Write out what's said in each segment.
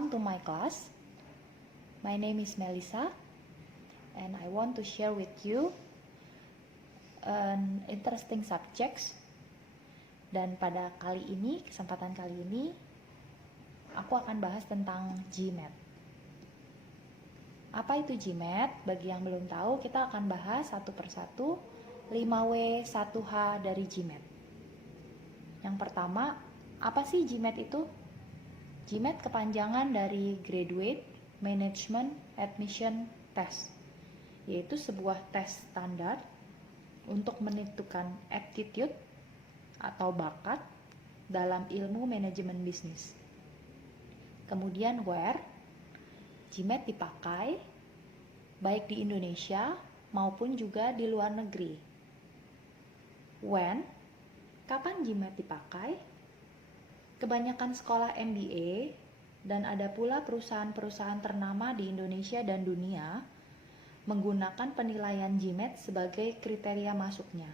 Welcome to my class. My name is Melissa and I want to share with you an interesting subjects. Dan pada kesempatan kali ini, aku akan bahas tentang GMAT. Apa itu GMAT? Bagi yang belum tahu, kita akan bahas satu persatu 5W 1H dari GMAT. Yang pertama, apa sih GMAT itu? GMAT kepanjangan dari Graduate Management Admission Test, yaitu sebuah tes standar untuk menentukan aptitude atau bakat dalam ilmu manajemen bisnis. Kemudian where, GMAT dipakai baik di Indonesia maupun juga di luar negeri. When, kapan GMAT dipakai? Kebanyakan sekolah MBA dan ada pula perusahaan-perusahaan ternama di Indonesia dan dunia menggunakan penilaian GMAT sebagai kriteria masuknya.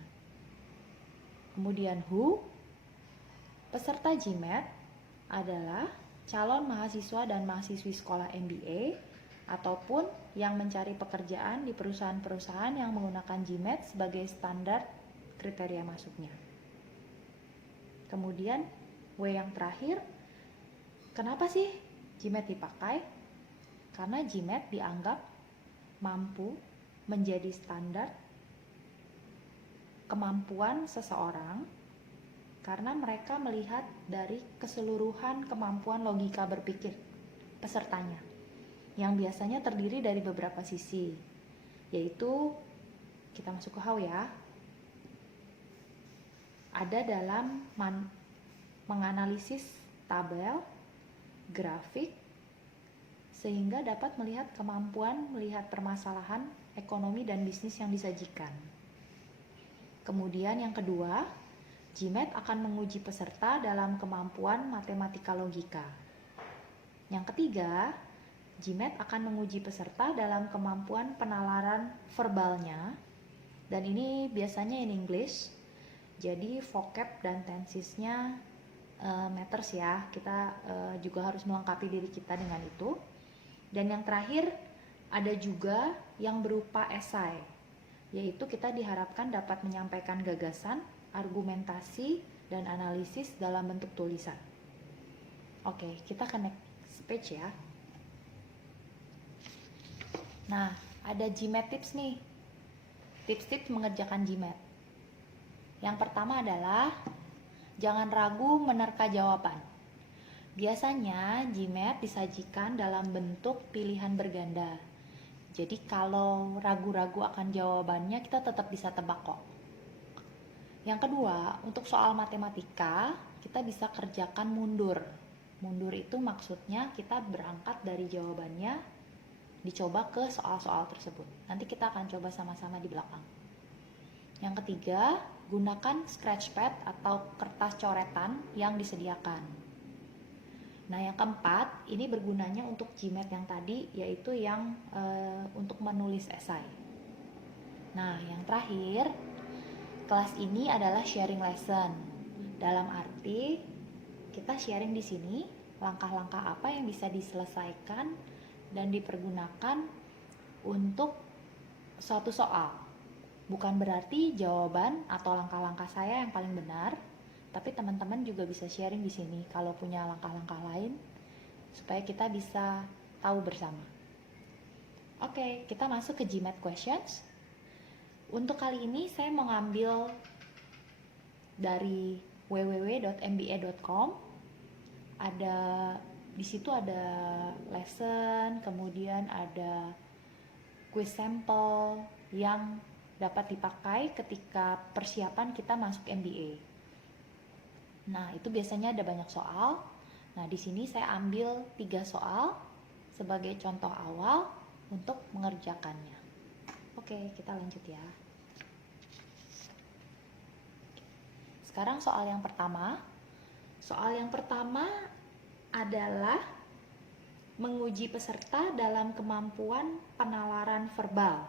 Kemudian who? Peserta GMAT adalah calon mahasiswa dan mahasiswi sekolah MBA ataupun yang mencari pekerjaan di perusahaan-perusahaan yang menggunakan GMAT sebagai standar kriteria masuknya. Kemudian W yang terakhir, kenapa sih GMAT dipakai? Karena GMAT dianggap mampu menjadi standar kemampuan seseorang karena mereka melihat dari keseluruhan kemampuan logika berpikir pesertanya yang biasanya terdiri dari beberapa sisi, yaitu kita masuk ke how ya, ada dalam menganalisis tabel, grafik, sehingga dapat melihat kemampuan melihat permasalahan ekonomi dan bisnis yang disajikan. Kemudian yang kedua, GMAT akan menguji peserta dalam kemampuan matematika logika. Yang ketiga, GMAT akan menguji peserta dalam kemampuan penalaran verbalnya, dan ini biasanya in English, jadi vocab dan tensesnya matters ya, kita juga harus melengkapi diri kita dengan itu. Dan yang terakhir ada juga yang berupa esai, yaitu kita diharapkan dapat menyampaikan gagasan, argumentasi, dan analisis dalam bentuk tulisan. Oke, kita ke next page ya. Nah, ada GMAT tips nih, tips-tips mengerjakan GMAT. Yang pertama adalah jangan ragu menerka jawaban. Biasanya GMAT disajikan dalam bentuk pilihan berganda. Jadi kalau ragu-ragu akan jawabannya, kita tetap bisa tebak kok. Yang kedua, untuk soal matematika, kita bisa kerjakan mundur. Mundur itu maksudnya kita berangkat dari jawabannya, dicoba ke soal-soal tersebut. Nanti kita akan coba sama-sama di belakang. Yang ketiga, gunakan scratchpad atau kertas coretan yang disediakan. Nah, yang keempat, ini bergunanya untuk GMAT yang tadi, yaitu yang untuk menulis esai. Nah, yang terakhir, kelas ini adalah sharing lesson. Dalam arti, kita sharing di sini langkah-langkah apa yang bisa diselesaikan dan dipergunakan untuk suatu soal. Bukan berarti jawaban atau langkah-langkah saya yang paling benar, tapi teman-teman juga bisa sharing di sini kalau punya langkah-langkah lain supaya kita bisa tahu bersama. Oke, kita masuk ke GMAT questions. Untuk kali ini saya mau ngambil dari www.mba.com. Di situ ada lesson, kemudian ada quiz sampel yang dapat dipakai ketika persiapan kita masuk MBA. Nah, itu biasanya ada banyak soal. Nah, di sini saya ambil 3 soal sebagai contoh awal untuk mengerjakannya. Oke, kita lanjut ya. Sekarang soal yang pertama. Soal yang pertama adalah menguji peserta dalam kemampuan penalaran verbal,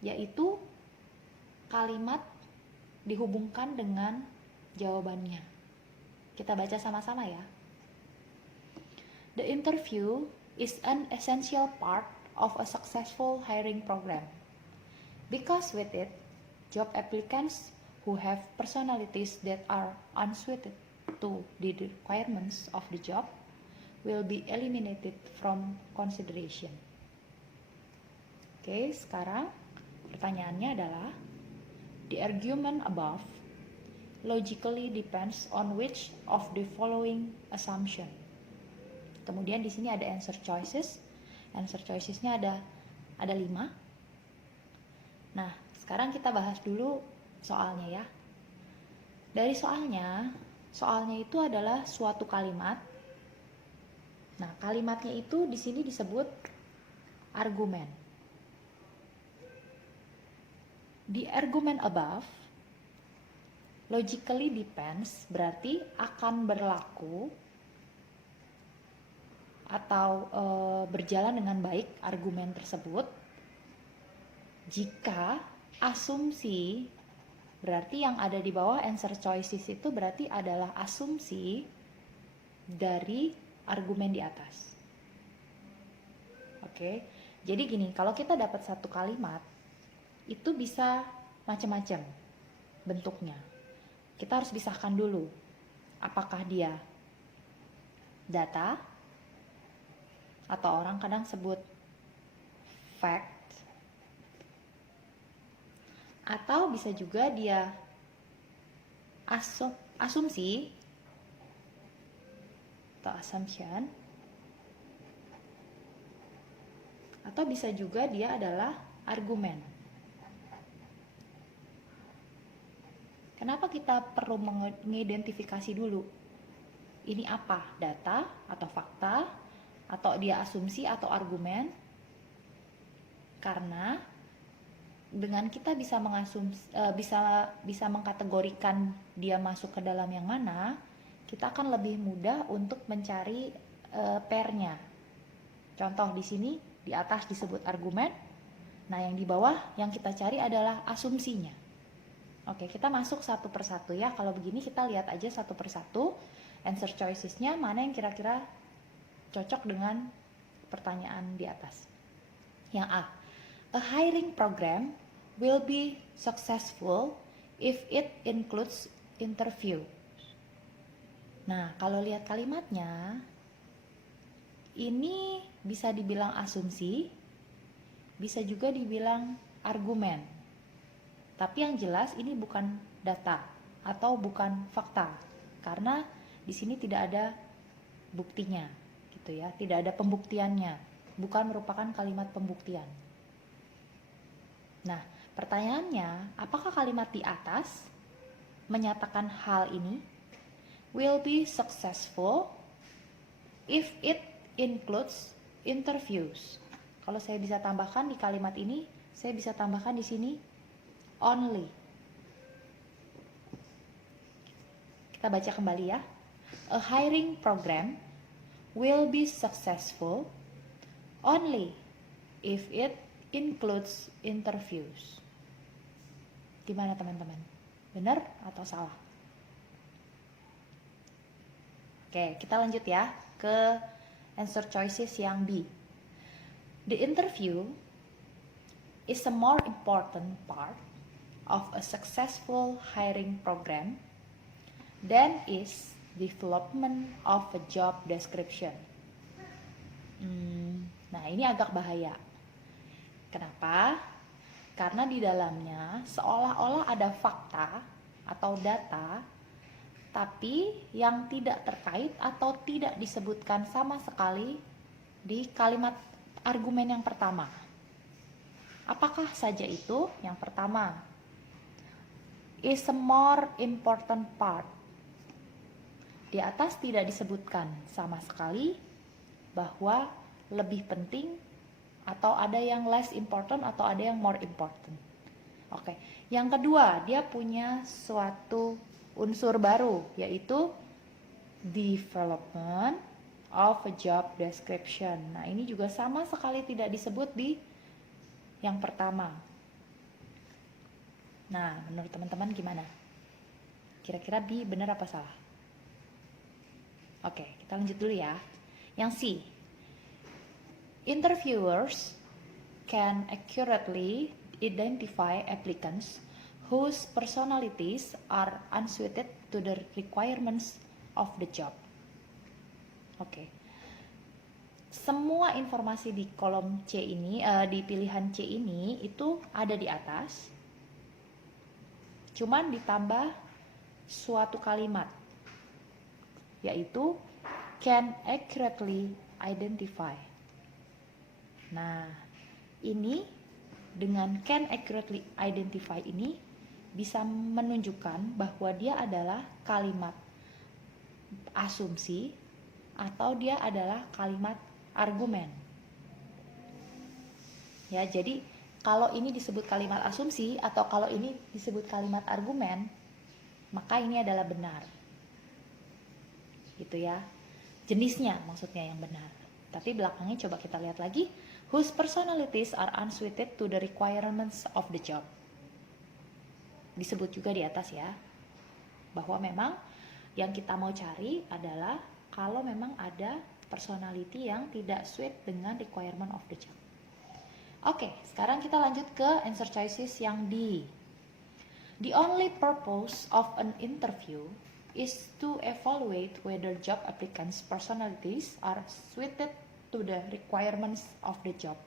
yaitu kalimat dihubungkan dengan jawabannya. Kita baca sama-sama ya. The interview is an essential part of a successful hiring program because with it, job applicants who have personalities that are unsuited to the requirements of the job will be eliminated from consideration. Oke, sekarang pertanyaannya adalah the argument above logically depends on which of the following assumption. Kemudian di sini ada answer choices. Answer choicesnya ada 5. Nah, sekarang kita bahas dulu soalnya ya. Dari soalnya itu adalah suatu kalimat. Nah, kalimatnya itu di sini disebut argumen. The argument above logically depends berarti akan berlaku atau berjalan dengan baik argumen tersebut jika asumsi, berarti yang ada di bawah answer choices itu berarti adalah asumsi dari argumen di atas. Oke, jadi gini, kalau kita dapat satu kalimat itu bisa macam-macam bentuknya. Kita harus pisahkan dulu apakah dia data atau orang kadang sebut fact, atau bisa juga dia asumsi atau assumption, atau bisa juga dia adalah argumen. Kenapa kita perlu mengidentifikasi dulu? Ini apa? Data atau fakta? Atau dia asumsi atau argumen? Karena dengan kita bisa bisa mengkategorikan dia masuk ke dalam yang mana, kita akan lebih mudah untuk mencari pairnya. Contoh di sini di atas disebut argumen. Nah, yang di bawah yang kita cari adalah asumsinya. Oke, kita masuk satu persatu ya. Kalau begini kita lihat aja satu persatu answer choicesnya mana yang kira-kira cocok dengan pertanyaan di atas. Yang A, a hiring program will be successful if it includes interview. Nah, kalau lihat kalimatnya, ini bisa dibilang asumsi, bisa juga dibilang argumen. Tapi yang jelas ini bukan data atau bukan fakta, karena di sini tidak ada buktinya, gitu ya, tidak ada pembuktiannya, bukan merupakan kalimat pembuktian. Nah, pertanyaannya, apakah kalimat di atas menyatakan hal ini? Will be successful if it includes interviews. Kalau saya bisa tambahkan di kalimat ini, saya bisa tambahkan di sini only. Kita baca kembali ya. A hiring program will be successful only if it includes interviews. Gimana teman-teman? Benar atau salah? Oke, kita lanjut ya ke answer choices yang B. The interview is a more important part of a successful hiring program than is development of a job description. Nah, ini agak bahaya. Kenapa? Karena di dalamnya seolah-olah ada fakta atau data, tapi yang tidak terkait atau tidak disebutkan sama sekali di kalimat argumen yang pertama. Apakah saja itu? Yang pertama, is a more important part. Di atas tidak disebutkan sama sekali bahwa lebih penting, atau ada yang less important, atau ada yang more important. Oke. Yang kedua, dia punya suatu unsur baru, yaitu development of a job description. Nah, ini juga sama sekali tidak disebut di yang pertama. Nah, menurut teman-teman gimana? Kira-kira B benar apa salah? Oke, kita lanjut dulu ya. Yang C, interviewers can accurately identify applicants whose personalities are unsuited to the requirements of the job. Oke. Semua informasi di kolom C ini, di pilihan C ini itu ada di atas. Cuman ditambah suatu kalimat, yaitu can accurately identify. Nah, ini dengan can accurately identify ini bisa menunjukkan bahwa dia adalah kalimat asumsi atau dia adalah kalimat argumen. Ya, jadi kalau ini disebut kalimat asumsi atau kalau ini disebut kalimat argumen, maka ini adalah benar. Gitu ya. Jenisnya maksudnya yang benar. Tapi belakangnya coba kita lihat lagi, whose personalities are unsuited to the requirements of the job. Disebut juga di atas ya, bahwa memang yang kita mau cari adalah kalau memang ada personality yang tidak suit dengan requirement of the job. Oke, sekarang kita lanjut ke answer choices yang D. The only purpose of an interview is to evaluate whether job applicants' personalities are suited to the requirements of the job.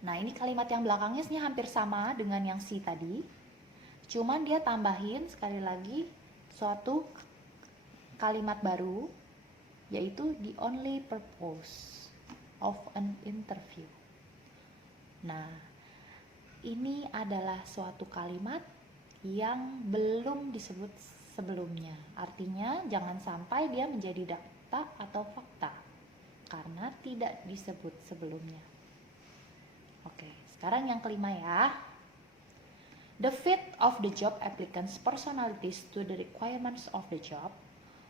Nah, ini kalimat yang belakangnya hampir sama dengan yang C tadi. Cuman dia tambahin sekali lagi suatu kalimat baru, yaitu the only purpose of an interview. Nah, ini adalah suatu kalimat yang belum disebut sebelumnya. Artinya jangan sampai dia menjadi data atau fakta karena tidak disebut sebelumnya. Oke, sekarang yang kelima ya. The fit of the job applicants' personalities to the requirements of the job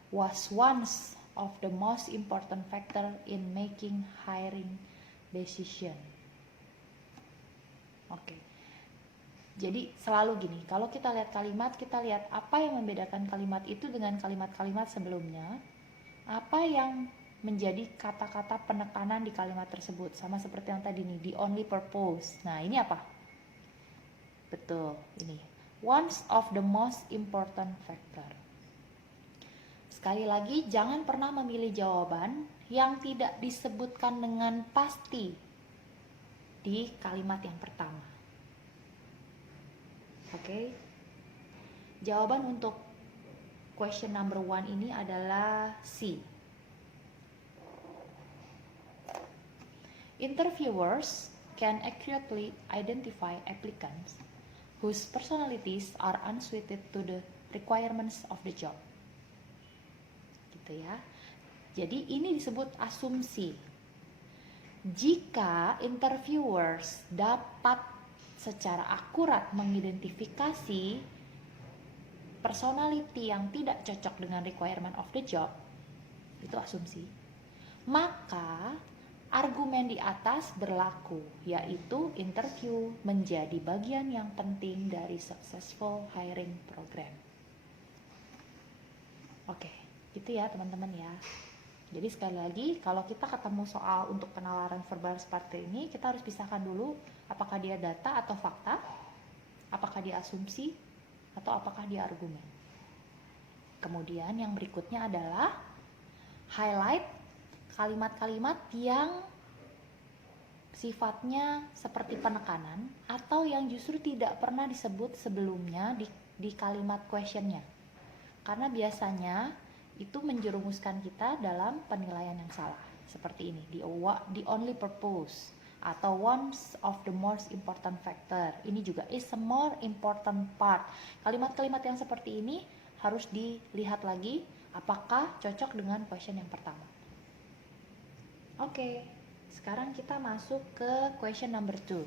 was once of the most important factor in making hiring decision. Oke. Jadi selalu gini, kalau kita lihat kalimat, kita lihat apa yang membedakan kalimat itu dengan kalimat-kalimat sebelumnya, apa yang menjadi kata-kata penekanan di kalimat tersebut. Sama seperti yang tadi nih, the only purpose. Nah, ini apa? Betul, ini. One of the most important factor. Sekali lagi, jangan pernah memilih jawaban yang tidak disebutkan dengan pasti di kalimat yang pertama. Oke. Jawaban untuk question number 1 ini adalah C. Interviewers can accurately identify applicants whose personalities are unsuited to the requirements of the job. Gitu ya. Jadi ini disebut asumsi. Jika interviewers dapat secara akurat mengidentifikasi personality yang tidak cocok dengan requirement of the job, itu asumsi, maka argumen di atas berlaku, yaitu interview menjadi bagian yang penting dari successful hiring program. Oke, gitu ya teman-teman ya. Jadi sekali lagi, kalau kita ketemu soal untuk penalaran verbal seperti ini, kita harus pisahkan dulu apakah dia data atau fakta, apakah dia asumsi, atau apakah dia argumen. Kemudian yang berikutnya adalah highlight kalimat-kalimat yang sifatnya seperti penekanan atau yang justru tidak pernah disebut sebelumnya di kalimat questionnya. Karena biasanya itu menjerumuskan kita dalam penilaian yang salah. Seperti ini, the only purpose atau one of the most important factor. Ini juga is a more important part. Kalimat-kalimat yang seperti ini harus dilihat lagi apakah cocok dengan question yang pertama. Oke, sekarang kita masuk ke question number 2.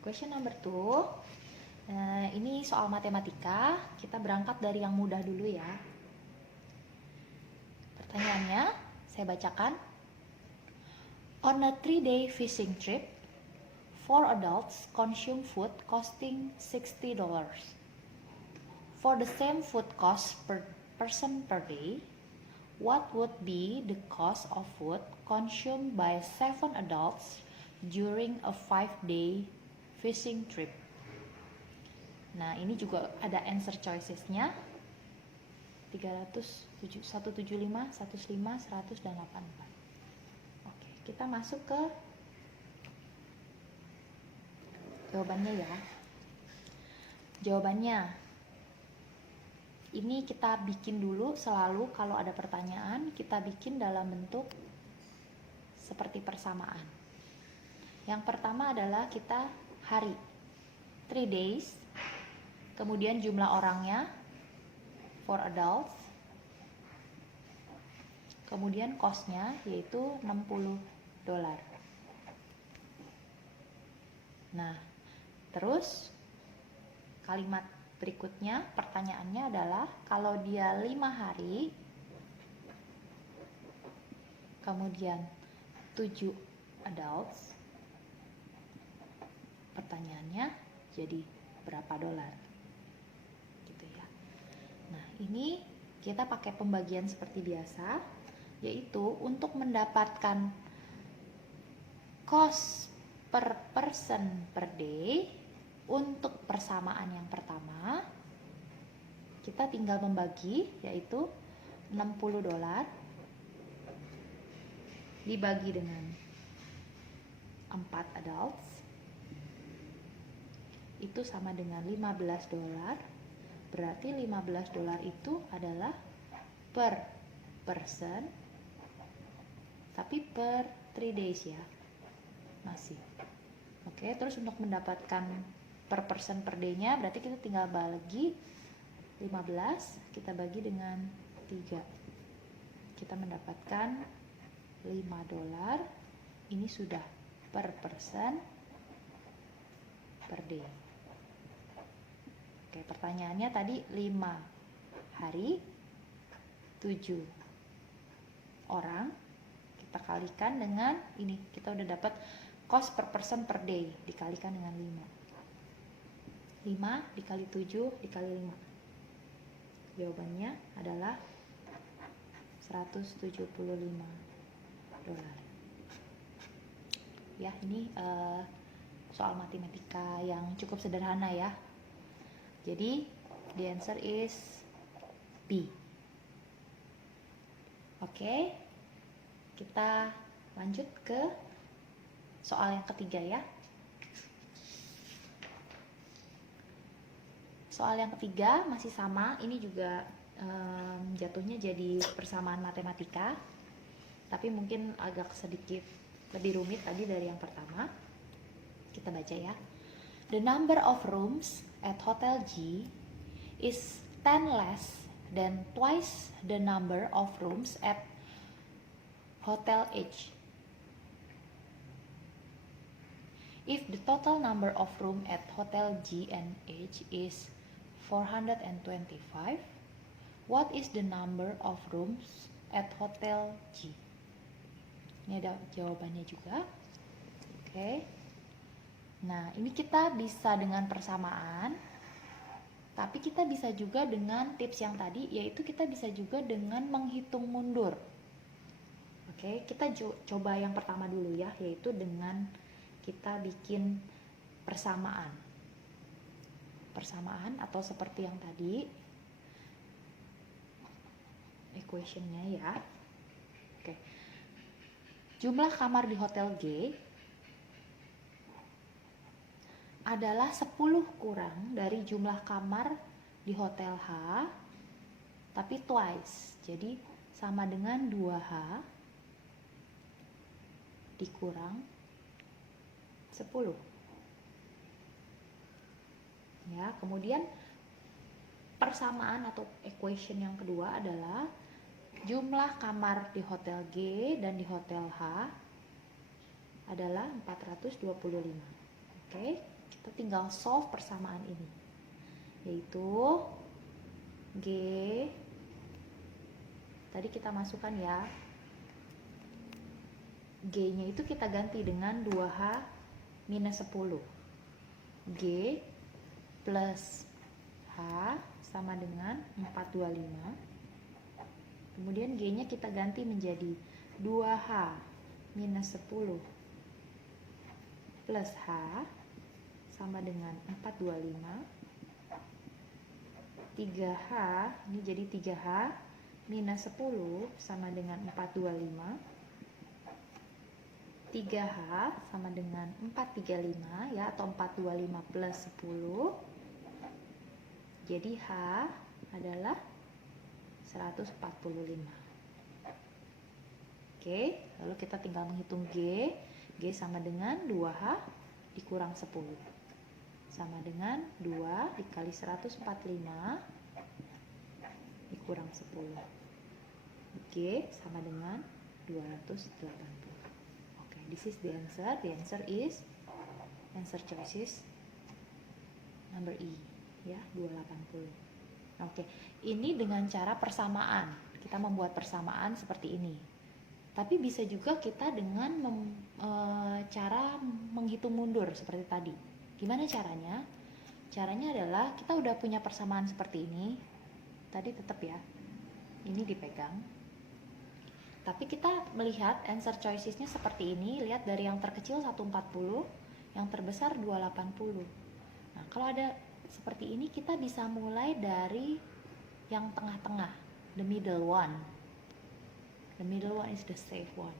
Question number 2. Ini soal matematika. Kita berangkat dari yang mudah dulu ya. Pertanyaannya, saya bacakan. On a 3-day fishing trip, 4 adults consume food costing $60. For the same food cost per person per day, what would be the cost of food consumed by 7 adults during a 5-day fishing trip? Nah, ini juga ada answer choicesnya. 175, 105, 100, dan 84. Oke, kita masuk ke jawabannya ya. Jawabannya, ini kita bikin dulu selalu kalau ada pertanyaan, kita bikin dalam bentuk seperti persamaan. Yang pertama adalah kita hari, 3 days, kemudian jumlah orangnya, 4 adults, kemudian cost-nya yaitu $60. Nah, terus kalimat berikutnya, pertanyaannya adalah kalau dia 5 hari, kemudian 7 adults, pertanyaannya jadi berapa dolar? Gitu ya. Nah, ini kita pakai pembagian seperti biasa, yaitu untuk mendapatkan cost per person per day. Untuk persamaan yang pertama, kita tinggal membagi, yaitu $60 dibagi dengan 4 adults, itu sama dengan $15. Berarti $15 itu adalah per person, tapi per 3 days ya, masih. Oke, terus untuk mendapatkan per person per day-nya, berarti kita tinggal bagi 15, kita bagi dengan 3. Kita mendapatkan $5. Ini sudah per person per day. Oke, pertanyaannya tadi 5 hari, 7 orang, kita kalikan dengan ini, kita udah dapat cost per person per day dikalikan dengan 5 dikali 7 dikali 5. Jawabannya adalah $175. Ya, ini soal matematika yang cukup sederhana ya. Jadi, the answer is B. Oke, kita lanjut ke soal yang ketiga ya. Soal yang ketiga masih sama, ini juga jatuhnya jadi persamaan matematika, tapi mungkin agak sedikit lebih rumit tadi dari yang pertama. Kita baca ya. The number of rooms at Hotel G is 10 less than twice the number of rooms at Hotel H. If the total number of room at Hotel G and H is 425, what is the number of rooms at Hotel G? Ini ada jawabannya juga. Oke. Nah, ini kita bisa dengan persamaan, tapi kita bisa juga dengan tips yang tadi, yaitu kita bisa juga dengan menghitung mundur. Oke, kita coba yang pertama dulu ya, yaitu dengan kita bikin persamaan atau seperti yang tadi equationnya ya. Oke, jumlah kamar di Hotel G adalah 10 kurang dari jumlah kamar di Hotel H, tapi twice, jadi sama dengan 2H dikurang 10. Ya, kemudian persamaan atau equation yang kedua adalah jumlah kamar di Hotel G dan di Hotel H adalah 425. Oke, kita tinggal solve persamaan ini, yaitu G tadi kita masukkan ya, G-nya itu kita ganti dengan 2H minus 10. G plus H H sama dengan 425. Kemudian G-nya kita ganti menjadi 2H minus 10 plus H sama dengan 425. 3H, ini jadi 3H minus 10 sama dengan 425. 3H sama dengan 435 ya, atau 425 plus 10. Jadi H adalah 145. Oke, lalu kita tinggal menghitung G. G sama dengan 2H dikurang 10. Sama dengan 2 dikali 145 dikurang 10. G sama dengan 280. Oke, this is the answer. The answer is answer choices number E ya, 280. Oke, ini dengan cara persamaan. Kita membuat persamaan seperti ini. Tapi bisa juga kita dengan cara menghitung mundur seperti tadi. Gimana caranya? Caranya adalah kita udah punya persamaan seperti ini. Tadi tetap ya, ini dipegang. Tapi kita melihat answer choicesnya seperti ini. Lihat dari yang terkecil 140, yang terbesar 280. Nah, kalau ada seperti ini kita bisa mulai dari yang tengah-tengah, the middle one. The middle one is the safe one.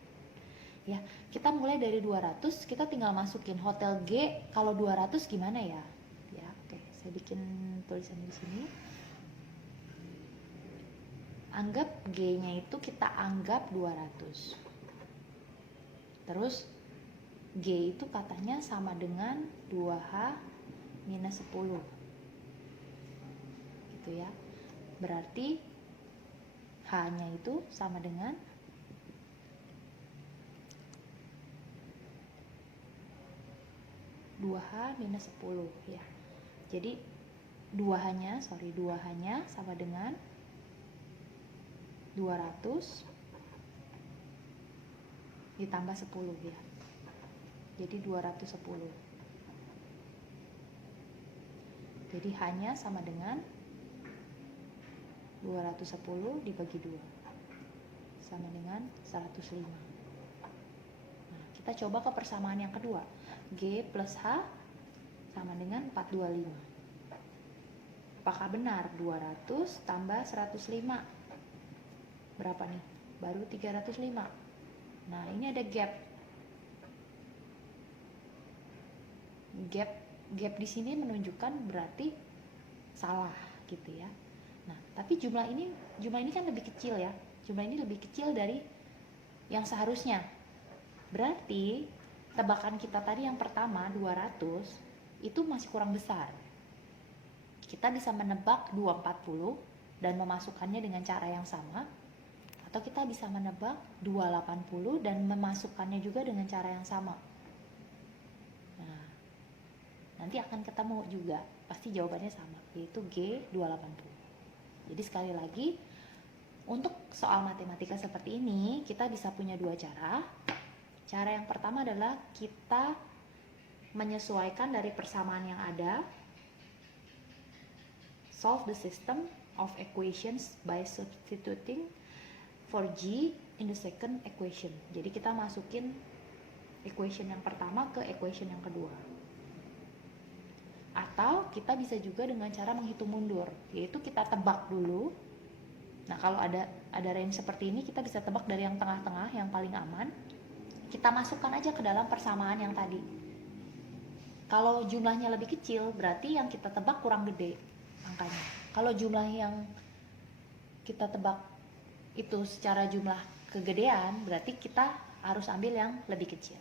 Ya, kita mulai dari 200, kita tinggal masukin hotel G. Kalau 200 gimana ya? Ya, oke, saya bikin tulisan di sini. Anggap G-nya itu kita anggap 200. Terus G itu katanya sama dengan 2H minus 10. Gitu ya. Berarti H-nya itu sama dengan 2H minus 10 ya. Jadi 2H-nya sama dengan 200 ditambah 10 ya. Jadi 210. Jadi H-nya sama dengan 210 dibagi 2 sama dengan 105. Nah, kita coba ke persamaan yang kedua. G plus H sama dengan 425. Apakah benar? 200 tambah 105. Berapa nih? Baru 305. Nah, ini ada gap. Gap di sini menunjukkan berarti salah gitu ya. Nah, tapi jumlah ini kan lebih kecil ya. Jumlah ini lebih kecil dari yang seharusnya. Berarti tebakan kita tadi yang pertama 200 itu masih kurang besar. Kita bisa menebak 240 dan memasukkannya dengan cara yang sama, atau kita bisa menebak 280 dan memasukkannya juga dengan cara yang sama. Nah, nanti akan ketemu juga, pasti jawabannya sama, yaitu G 280. Jadi sekali lagi, untuk soal matematika seperti ini kita bisa punya dua cara. Cara yang pertama adalah kita menyesuaikan dari persamaan yang ada, solve the system of equations by substituting for G in the second equation. Jadi kita masukin equation yang pertama ke equation yang kedua. Atau kita bisa juga dengan cara menghitung mundur, yaitu kita tebak dulu. Nah, kalau ada range seperti ini, kita bisa tebak dari yang tengah-tengah, yang paling aman. Kita masukkan aja ke dalam persamaan yang tadi. Kalau jumlahnya lebih kecil, berarti yang kita tebak kurang gede angkanya. Kalau jumlah yang kita tebak itu secara jumlah kegedean, berarti kita harus ambil yang lebih kecil.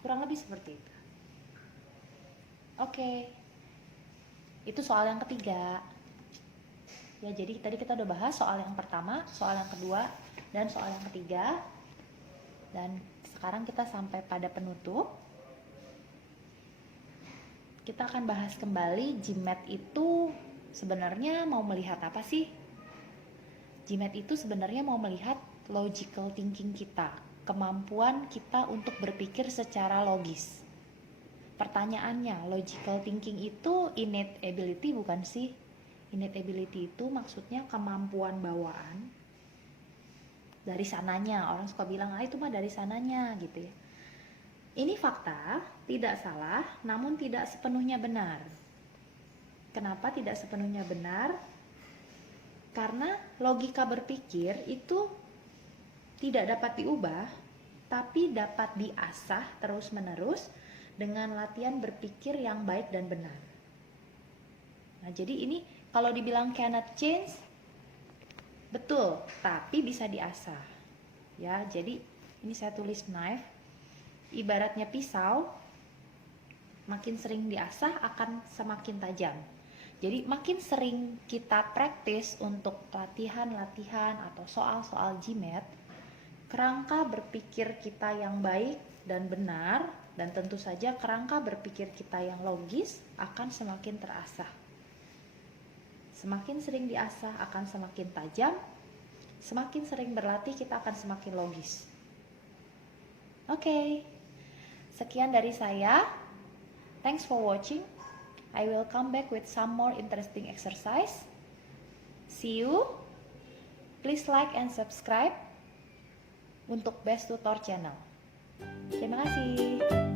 Kurang lebih seperti itu. Oke. Itu soal yang ketiga. Ya, jadi tadi kita udah bahas soal yang pertama, soal yang kedua, dan soal yang ketiga. Dan sekarang kita sampai pada penutup. Kita akan bahas kembali GMAT itu sebenarnya mau melihat apa sih? GMAT itu sebenarnya mau melihat logical thinking kita, kemampuan kita untuk berpikir secara logis. Pertanyaannya, logical thinking itu innate ability bukan sih? Innate ability itu maksudnya kemampuan bawaan dari sananya. Orang suka bilang, itu mah dari sananya gitu ya. Ini fakta, tidak salah, namun tidak sepenuhnya benar. Kenapa tidak sepenuhnya benar? Karena logika berpikir itu tidak dapat diubah, tapi dapat diasah terus-menerus dengan latihan berpikir yang baik dan benar. Nah, jadi ini kalau dibilang cannot change, betul, tapi bisa diasah. Ya, jadi ini saya tulis knife, ibaratnya pisau, makin sering diasah akan semakin tajam. Jadi makin sering kita praktis untuk latihan-latihan atau soal-soal GMAT, kerangka berpikir kita yang baik dan benar, dan tentu saja kerangka berpikir kita yang logis akan semakin terasah. Semakin sering diasah akan semakin tajam, semakin sering berlatih kita akan semakin logis. Oke, sekian dari saya. Thanks for watching. I will come back with some more interesting exercise. See you. Please like and subscribe untuk Best Tutor Channel. Terima kasih.